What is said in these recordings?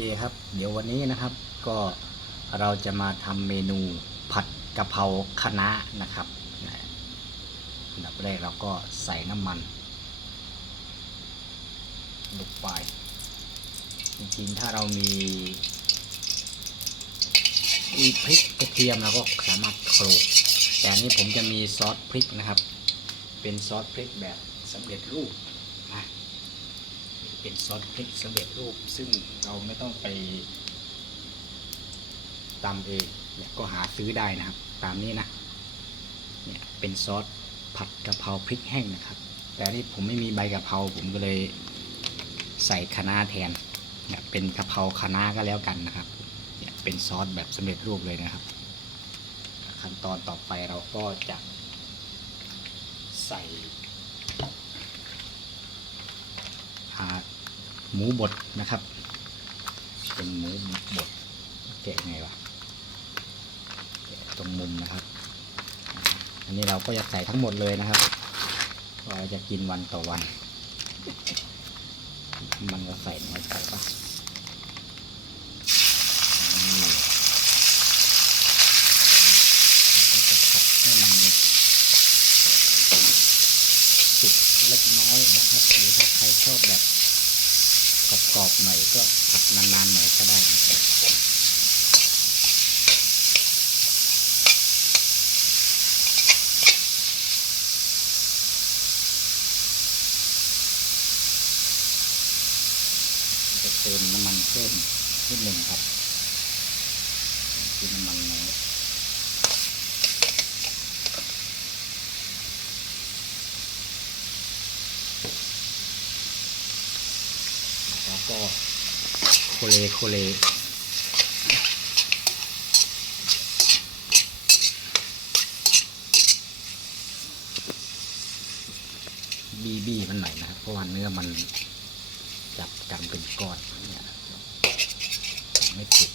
เคครับ เดี๋ยววันนี้นะครับก็เราจะมาทำเมนูผัดกะเพราคะน้านะครับอันดับแรกเราก็ใส่น้ำมันลงไป จริงๆถ้าเรามีมีพริกกระเทียมเราก็สามารถโขลกแต่นี้ผมจะมีซอสพริกนะครับ เป็นซอสพริกแบบสำเร็จรูป เป็นซอสพริกสำเร็จรูป ซึ่งเราไม่ต้องไปตำเองเนี่ยก็หาซื้อได้นะครับ ตามนี้นะเนี่ยเป็นซอสผัดกะเพราพริกแห้งนะครับ แต่ที่ผมไม่มีใบกะเพราผมก็เลยใส่คะน้าแทนเนี่ยเป็นกะเพราคะน้าก็แล้วกันนะครับเนี่ยเป็นซอสแบบสำเร็จรูปเลยนะครับ ขั้นตอนต่อไปเราก็จะใส่ อ่า หมูบดนะครับ เป็นหมูบดแกะไงวะแกะตรงมุมนะครับ อันนี้เราก็จะใส่ทั้งหมดเลยนะครับเราจะกินวันต่อวัน มันก็ใส่น้อยไปปะนี่เราก็จะผัดให้มันสุกเล็กน้อยนะครับหรือถ้าใครชอบแบบ กรอบๆหน่อยก็ผัดนานๆหน่อยก็ได้จะเติมน้ำมันเพิ่มนิดหนึ่งครับกินน้ำมันน้อยแล้วก็ โคเลโคเลบีบีมันหน่อยนะครับเพราะว่าเนื้อมันจับกันเป็นก้อนเนี่ยไม่ติด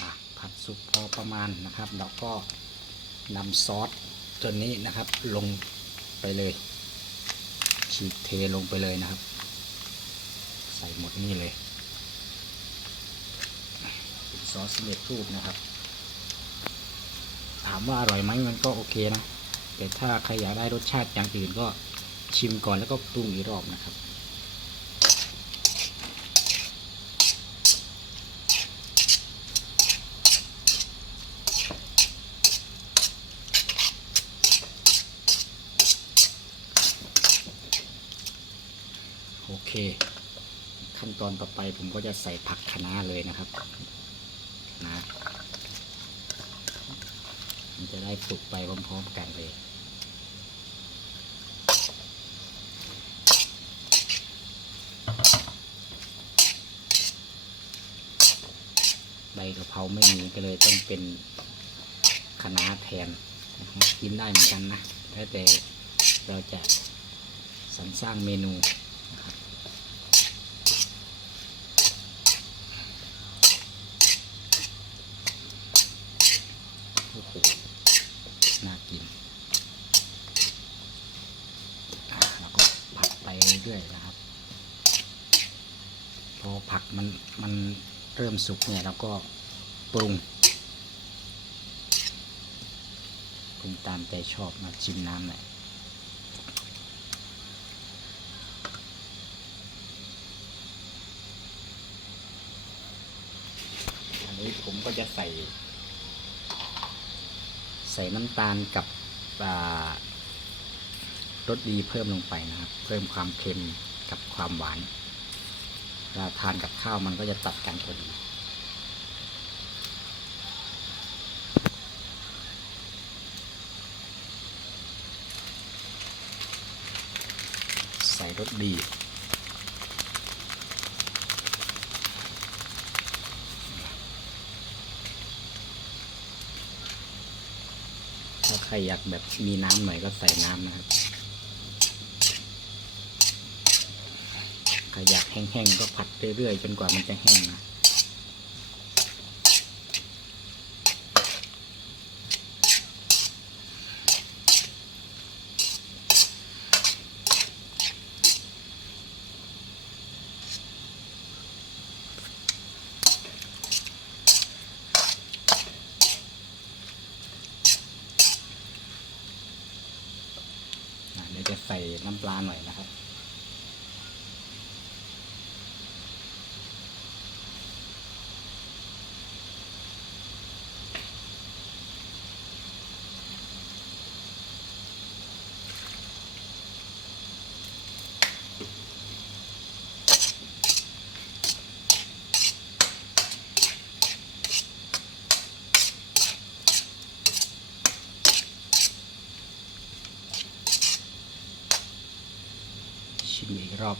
อะผัด สุกพอประมาณนะครับแล้วก็นำซอสตัวนี้นะครับ ลงไปเลยฉีกเทลงไปเลยนะครับ ใส่หมดนี่เลยเป็นซอสสำเร็จรูปนะครับ ถามว่าอร่อยไหมมันก็โอเคนะแต่ถ้าใครอยากได้รสชาติอย่างอื่นก็ชิมก่อนแล้วก็ปรุงอีกรอบนะครับ โอเค ขั้นตอนต่อไปผมก็จะใส่ผักคะน้าเลยนะครับนะมันจะได้สุกไปพร้อมๆกันเลยใบกะเพราไม่มีก็เลยต้องเป็นคะน้าแทนกินได้เหมือนกันนะแล้วแต่เราจะสรรสร้างเมนู โอ้โหน่ากินแล้วก็ผัดไปเรื่อยๆนะครับ พอผักมันมันเริ่มสุกเนี่ยเราก็ปรุงปรุงตามใจชอบมาชิมน้ำหน่อยอันนี้ผมก็จะใส่ ใส่น้ำตาลกับรสดีเพิ่มลงไปนะครับ เพิ่มความเค็มกับความหวานเวลาทานกับข้าวมันก็จะตัดกันพอดีใส่รสดี ถ้าใค รอยากแบบมีน้ำหน่อยก็ใส่น้ำนะครับใครอยากแห้งๆก็ผัดเรื่อยๆจนกว่ามันจะแห้งนะ ยว จะใส่น้ำปลาหน่อยนะครับ ชิมอีกรอบ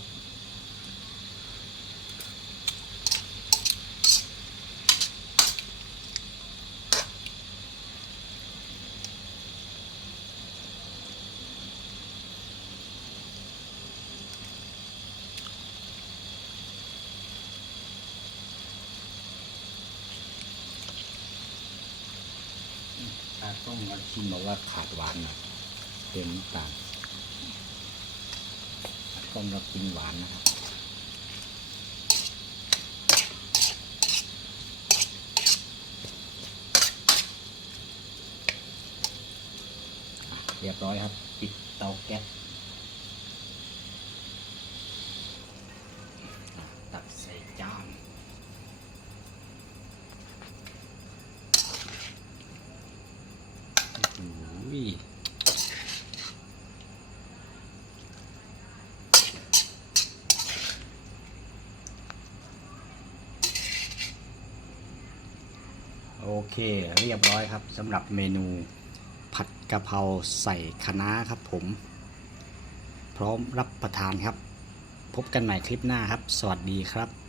ตาต้มมาชิมบอกว่าขาดหวานน่อยเต็มน้ำตาล ต้มเรากินหวานนะครับเรียบร้อยครับ ปิดเตาแก๊สอะตักใส่จาน โอ้โหโอ เคเรียบร้อยครับสำหรับเมนูผัดกะเพราใส่คะน้าครับผม พร้อมรับประทานครับ พบกันใหม่คลิปหน้าครับ สวัสดีครับ